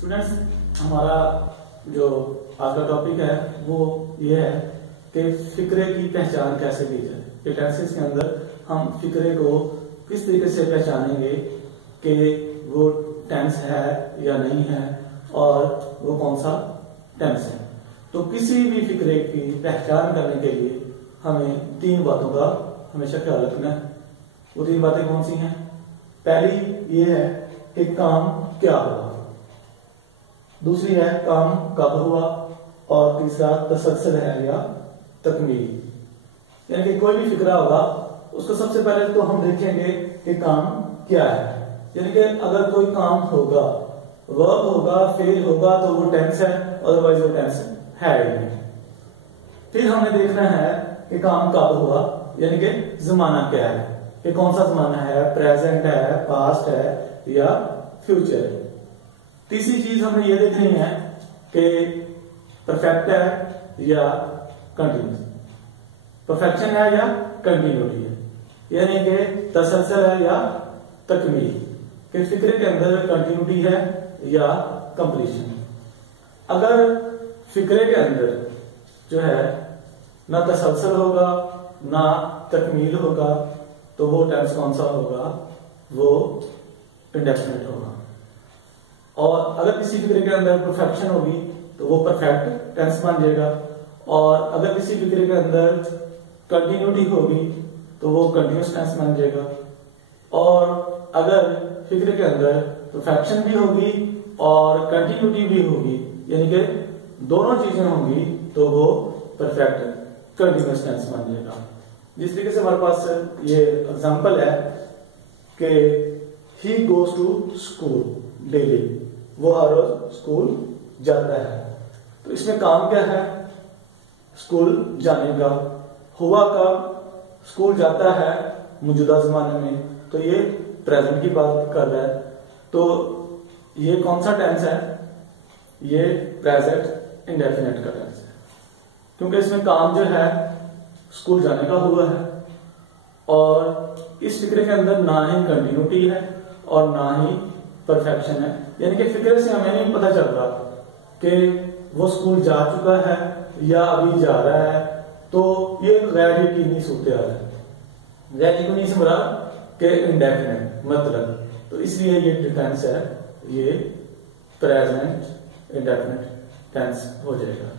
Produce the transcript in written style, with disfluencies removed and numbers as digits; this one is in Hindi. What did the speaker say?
स्टूडेंट्स, हमारा जो आज का टॉपिक है वो ये है कि फिक्रे की पहचान कैसे की जाए। कि टेंसेस के अंदर हम फिक्रे को किस तरीके से पहचानेंगे कि वो टेंस है या नहीं है और वो कौन सा टेंस है। तो किसी भी फिक्रे की पहचान करने के लिए हमें तीन बातों का हमेशा ख्याल रखना है। वो तीन बातें कौन सी हैं? पहली ये है कि काम क्या हुआ, दूसरी है काम कब हुआ, और तीसरा तसलसल है या तकमील। यानी कि कोई भी फिक्रा होगा उसको सबसे पहले तो हम देखेंगे कि काम क्या है। यानी कि अगर कोई काम होगा, वर्ब होगा, फेल होगा तो वो टेंस है, अदरवाइज वो टेंस है ही नहीं। फिर हमने देखना है कि काम कब हुआ, यानी कि जमाना क्या है, कि कौन सा जमाना है, प्रेजेंट है, पास्ट है या फ्यूचर है। तीसरी चीज हमें यह देखनी है कि परफेक्ट है या कंटिन्यूस, परफेक्शन है या कंटिन्यूटी है, यानी कि तसलसल है या तकमील, कि फिक्रे के अंदर कंटिन्यूटी है या कंप्लीशन। अगर फिक्रे के अंदर जो है ना तसलसल होगा ना तकमील होगा तो वो टेंस कौन सा होगा? वो इंडेफिनिट होगा। और अगर किसी फिक्रे के अंदर परफेक्शन होगी तो वो परफेक्ट टेंस बन जाएगा, और अगर किसी फिक्रे के अंदर कंटिन्यूटी होगी तो वो कंटिन्यूस टेंस बन जाएगा। और अगर फिक्रे के अंदर परफेक्शन भी होगी और कंटिन्यूटी भी होगी, यानी कि दोनों चीजें होंगी, तो वो परफेक्ट कंटिन्यूस टेंस बन जाएगा। जिस तरीके से हमारे पास ये एग्जांपल है कि he goes to school daily, वो हर रोज स्कूल जाता है। तो इसमें काम क्या है? स्कूल जाने का। हुआ कब? स्कूल जाता है मौजूदा जमाने में, तो ये प्रेजेंट की बात कर रहा है। तो ये कौन सा टेंस है? ये प्रेजेंट इंडेफिनिट का टेंस है, क्योंकि इसमें काम जो है स्कूल जाने का हुआ है। और इस फिक्रे के अंदर ना ही कंटिन्यूटी है और ना ही परफेक्शन है, यानी कि फिक्रे से हमें नहीं पता चल रहा कि वो स्कूल जा चुका है या अभी जा रहा है। तो ये गैर यकीनी सूरत है। गैर यकीनी से मुराद कि इंडेफिनिट मतलब, तो इसलिए ये टेंस है, ये प्रेजेंट इंडेफिनिट टेंस हो जाएगा।